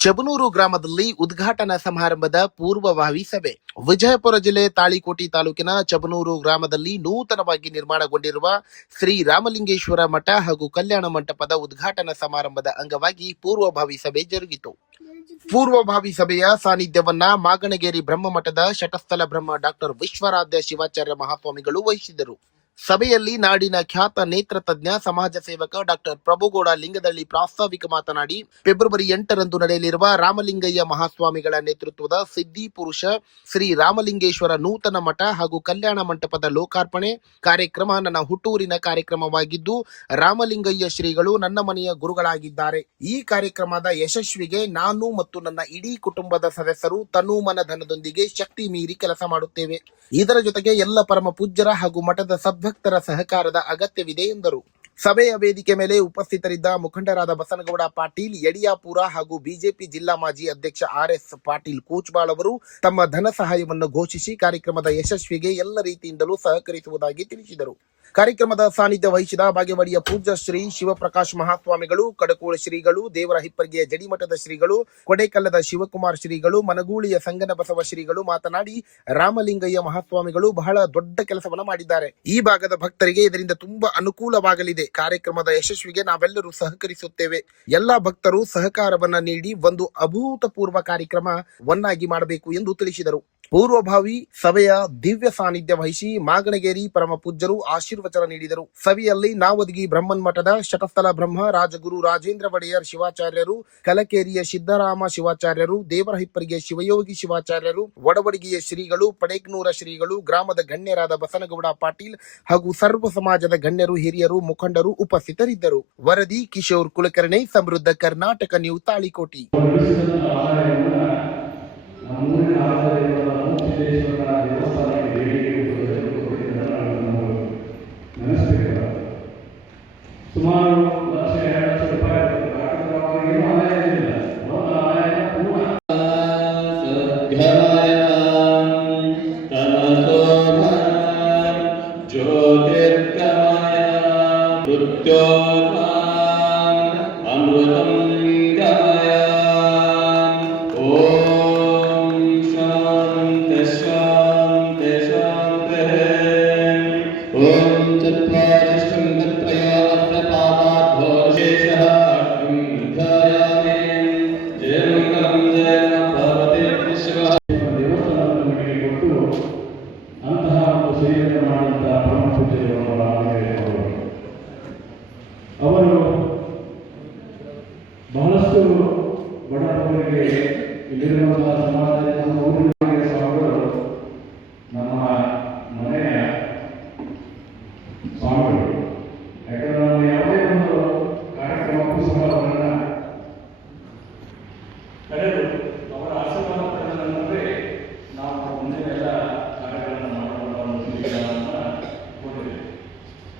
ಚಬನೂರು ಗ್ರಾಮದಲ್ಲಿ ಉದ್ಘಾಟನಾ ಸಮಾರಂಭದ ಪೂರ್ವಭಾವಿ ಸಭೆ. ವಿಜಯಪುರ ಜಿಲ್ಲೆ ತಾಳಿಕೋಟಿ ತಾಲೂಕಿನ ಚಬನೂರು ಗ್ರಾಮದಲ್ಲಿ ನೂತನವಾಗಿ ನಿರ್ಮಾಣಗೊಂಡಿರುವ ಶ್ರೀ ರಾಮಲಿಂಗೇಶ್ವರ ಮಠ ಹಾಗೂ ಕಲ್ಯಾಣ ಮಂಟಪದ ಉದ್ಘಾಟನಾ ಸಮಾರಂಭದ ಅಂಗವಾಗಿ ಪೂರ್ವಭಾವಿ ಸಭೆ ಜರುಗಿತು. ಪೂರ್ವಭಾವಿ ಸಭೆಯ ಸಾನ್ನಿಧ್ಯವನ್ನ ಮಾಗಣಗೇರಿ ಬ್ರಹ್ಮ ಮಠದ ಶಟಸ್ಥಲ ಬ್ರಹ್ಮ ಡಾಕ್ಟರ್ ವಿಶ್ವರಾಧ್ಯ ಶಿವಾಚಾರ್ಯ ಮಹಾಸ್ವಾಮಿಗಳು ವಹಿಸಿದರು. ಸಭೆಯಲ್ಲಿ ನಾಡಿನ ಖ್ಯಾತ ನೇತ್ರ ತಜ್ಞ, ಸಮಾಜ ಸೇವಕ ಡಾಕ್ಟರ್ ಪ್ರಭುಗೌಡ ಲಿಂಗದಳ್ಳಿ ಪ್ರಾಸ್ತಾವಿಕ ಮಾತನಾಡಿ, ಫೆಬ್ರವರಿ ಎಂಟರಂದು ನಡೆಯಲಿರುವ ರಾಮಲಿಂಗಯ್ಯ ಮಹಾಸ್ವಾಮಿಗಳ ನೇತೃತ್ವದ ಸಿದ್ದಿ ಪುರುಷ ಶ್ರೀ ರಾಮಲಿಂಗೇಶ್ವರ ನೂತನ ಮಠ ಹಾಗೂ ಕಲ್ಯಾಣ ಮಂಟಪದ ಲೋಕಾರ್ಪಣೆ ಕಾರ್ಯಕ್ರಮ ನನ್ನ ಹುಟ್ಟೂರಿನ ಕಾರ್ಯಕ್ರಮವಾಗಿದ್ದು, ರಾಮಲಿಂಗಯ್ಯ ಶ್ರೀಗಳು ನನ್ನ ಮನೆಯ ಗುರುಗಳಾಗಿದ್ದಾರೆ. ಈ ಕಾರ್ಯಕ್ರಮದ ಯಶಸ್ವಿಗೆ ನಾನು ಮತ್ತು ನನ್ನ ಇಡೀ ಕುಟುಂಬದ ಸದಸ್ಯರು ತನು ಮನಧನದೊಂದಿಗೆ ಶಕ್ತಿ ಮೀರಿ ಕೆಲಸ ಮಾಡುತ್ತೇವೆ. ಇದರ ಜೊತೆಗೆ ಎಲ್ಲ ಪರಮ ಪೂಜ್ಯರ ಹಾಗೂ ಮಠದ ಸದ್ಭಕ್ತರ ಸಹಕಾರದ ಅಗತ್ಯವಿದೆ ಎಂದರು. ಸಭೆಯ ವೇದಿಕೆ ಮೇಲೆ ಉಪಸ್ಥಿತರಿದ್ದ ಮುಖಂಡರಾದ ಬಸನಗೌಡ ಪಾಟೀಲ್, ಯಡಿಯಾಪುರ ಹಾಗೂ ಬಿಜೆಪಿ ಜಿಲ್ಲಾ ಮಾಜಿ ಅಧ್ಯಕ್ಷ ಆರ್ ಎಸ್ ಪಾಟೀಲ್ ಕೂಚ್ಬಾಳ್ ಅವರು ತಮ್ಮ ಧನ ಸಹಾಯವನ್ನು ಘೋಷಿಸಿ ಕಾರ್ಯಕ್ರಮದ ಯಶಸ್ವಿಗೆ ಎಲ್ಲ ರೀತಿಯಿಂದಲೂ ಸಹಕರಿಸುವುದಾಗಿ ತಿಳಿಸಿದರು. ಕಾರ್ಯಕ್ರಮದ ಸಾನ್ನಿಧ್ಯ ವಹಿಸಿದ ಬಾಗೇವಾಡಿಯ ಪೂಜ್ಯ ಶ್ರೀ ಶಿವಪ್ರಕಾಶ್ ಮಹಾಸ್ವಾಮಿಗಳು, ಕಡಕೋಳ ಶ್ರೀಗಳು, ದೇವರ ಹಿಪ್ಪರಿಗೆಯ ಜಡಿಮಠದ ಶ್ರೀಗಳು, ಕೊಡೆಕಲ್ಲದ ಶಿವಕುಮಾರ್ ಶ್ರೀಗಳು, ಮನಗೂಳಿಯ ಸಂಗನ ಬಸವ ಶ್ರೀಗಳು ಮಾತನಾಡಿ ರಾಮಲಿಂಗಯ್ಯ ಮಹಾಸ್ವಾಮಿಗಳು ಬಹಳ ದೊಡ್ಡ ಕೆಲಸವನ್ನು ಮಾಡಿದ್ದಾರೆ. ಈ ಭಾಗದ ಭಕ್ತರಿಗೆ ಇದರಿಂದ ತುಂಬಾ ಅನುಕೂಲವಾಗಲಿದೆ. ಕಾರ್ಯಕ್ರಮದ ಯಶಸ್ವಿಗೆ ನಾವೆಲ್ಲರೂ ಸಹಕರಿಸುತ್ತೇವೆ. ಎಲ್ಲಾ ಭಕ್ತರು ಸಹಕಾರವನ್ನ ನೀಡಿ ಒಂದು ಅಭೂತಪೂರ್ವ ಕಾರ್ಯಕ್ರಮವನ್ನಾಗಿ ಮಾಡಬೇಕು ಎಂದು ತಿಳಿಸಿದರು. ಪೂರ್ವಭಾವಿ ಸಭೆಯ ದಿವ್ಯ ಸಾನ್ನಿಧ್ಯ ವಹಿಸಿ ಮಾಗಣಗೇರಿ ಪರಮ ಪೂಜ್ಯರು ಆಶೀರ್ವಚನ ನೀಡಿದರು. ಸಭೆಯಲ್ಲಿ ನಾವದಗಿ ಬ್ರಹ್ಮನ್ ಮಠದ ಶತಸ್ಥಲ ಬ್ರಹ್ಮ, ರಾಜಗುರು ರಾಜೇಂದ್ರ ಒಡೆಯರ್ ಶಿವಾಚಾರ್ಯರು, ಕಲಕೇರಿಯ ಸಿದ್ದರಾಮ ಶಿವಾಚಾರ್ಯರು, ದೇವರಹಿಪ್ಪರಿಗೆ ಶಿವಯೋಗಿ ಶಿವಾಚಾರ್ಯರು, ಒಡವಡಿಗೆಯ ಶ್ರೀಗಳು, ಪಡೇಕ್ನೂರ ಶ್ರೀಗಳು, ಗ್ರಾಮದ ಗಣ್ಯರಾದ ಬಸನಗೌಡ ಪಾಟೀಲ್ ಹಾಗೂ ಸರ್ವ ಸಮಾಜದ ಗಣ್ಯರು, ಹಿರಿಯರು, ಮುಖಂಡರು ಉಪಸ್ಥಿತರಿದ್ದರು. ವರದಿ ಕಿಶೋರ್ ಕುಲಕರ್ಣಿ, ಸಮೃದ್ಧ ಕರ್ನಾಟಕ ನ್ಯೂ ತಾಳಿಕೋಟಿ. ಸುಮಾರು ಲಕ್ಷ ಎರಡು ಲಕ್ಷ ರೂಪಾಯಿ ಭಾರತದ ಏನು ಆದಾಯ ಇರಲಿಲ್ಲ ಅವರ ಆದಾಯ ಪೂರ್ಣ ಜ್ಯೋತಿರ್ಗಮಯ ಮೃತ್ಯೋ ಬಹಳಷ್ಟು ಬಡವರಿಗೆ ಇಲ್ಲಿರುವಂತಹ ಸಮಾಜ ನಮ್ಮ ಊರಿನ